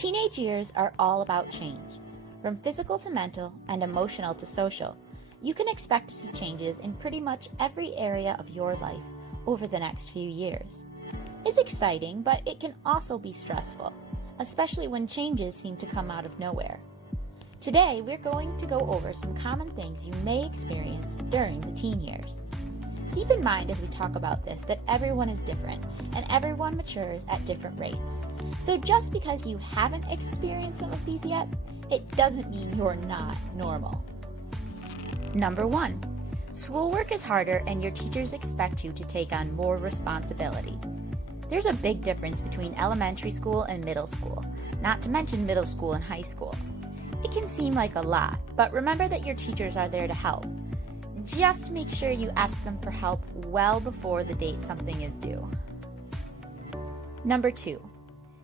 Teenage years are all about change. From physical to mental and emotional to social, you can expect to see changes in pretty much every area of your life over the next few years. It's exciting, but it can also be stressful, especially when changes seem to come out of nowhere. Today, we're going to go over some common things you may experience during the teen years. Keep in mind as we talk about this that everyone is different and everyone matures at different rates. So just because you haven't experienced some of these yet, it doesn't mean you're not normal. Number 1. Schoolwork is harder and your teachers expect you to take on more responsibility. There's a big difference between elementary school and middle school, not to mention middle school and high school. It can seem like a lot, but remember that your teachers are there to help. Just make sure you ask them for help well before the date something is due. Number 2.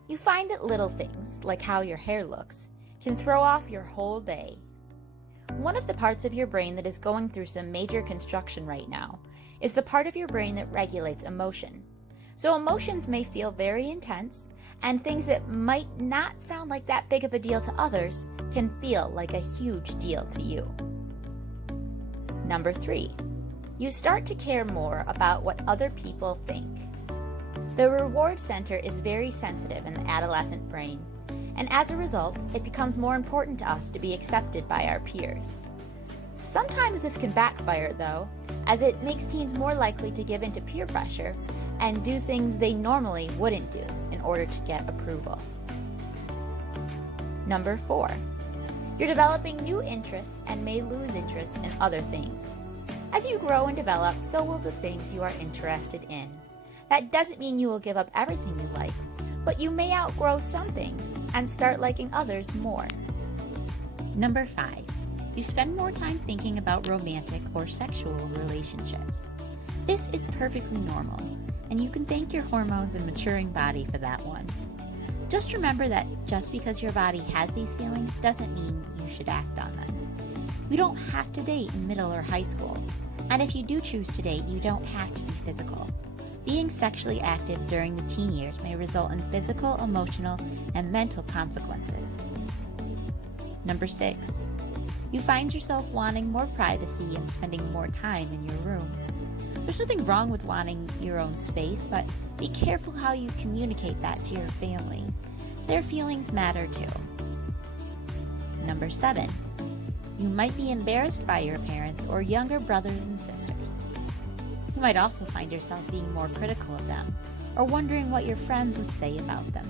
You find that little things, like how your hair looks, can throw off your whole day. One of the parts of your brain that is going through some major construction right now is the part of your brain that regulates emotion. So emotions may feel very intense, and things that might not sound like that big of a deal to others can feel like a huge deal to you. Number 3. You start to care more about what other people think. The reward center is very sensitive in the adolescent brain, and as a result, it becomes more important to us to be accepted by our peers. Sometimes this can backfire though, as it makes teens more likely to give in to peer pressure and do things they normally wouldn't do in order to get approval. Number 4. You're developing new interests and may lose interest in other things. As you grow and develop, so will the things you are interested in. That doesn't mean you will give up everything you like, but you may outgrow some things and start liking others more. Number 5. You spend more time thinking about romantic or sexual relationships. This is perfectly normal, and you can thank your hormones and maturing body for that one. Just remember that just because your body has these feelings doesn't mean you should act on them. You don't have to date in middle or high school, and if you do choose to date, you don't have to be physical. Being sexually active during the teen years may result in physical, emotional, and mental consequences. Number 6. You find yourself wanting more privacy and spending more time in your room. There's nothing wrong with wanting your own space, but be careful how you communicate that to your family. Their feelings matter too. Number 7. You might be embarrassed by your parents or younger brothers and sisters. You might also find yourself being more critical of them, or wondering what your friends would say about them.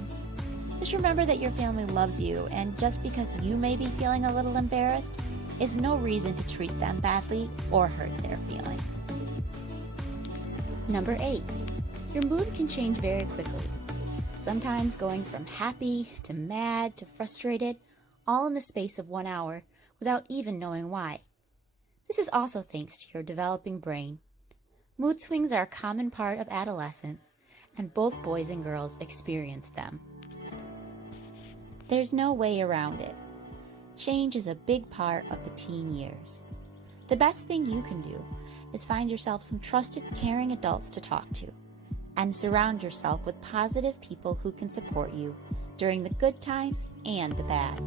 Just remember that your family loves you, and just because you may be feeling a little embarrassed is no reason to treat them badly or hurt their feelings. Number 8. Your mood can change very quickly, sometimes going from happy to mad to frustrated, all in the space of 1 hour without even knowing why. This is also thanks to your developing brain. Mood swings are a common part of adolescence, and both boys and girls experience them. There's no way around it. Change is a big part of the teen years. The best thing you can do is find yourself some trusted, caring adults to talk to, and surround yourself with positive people who can support you during the good times and the bad.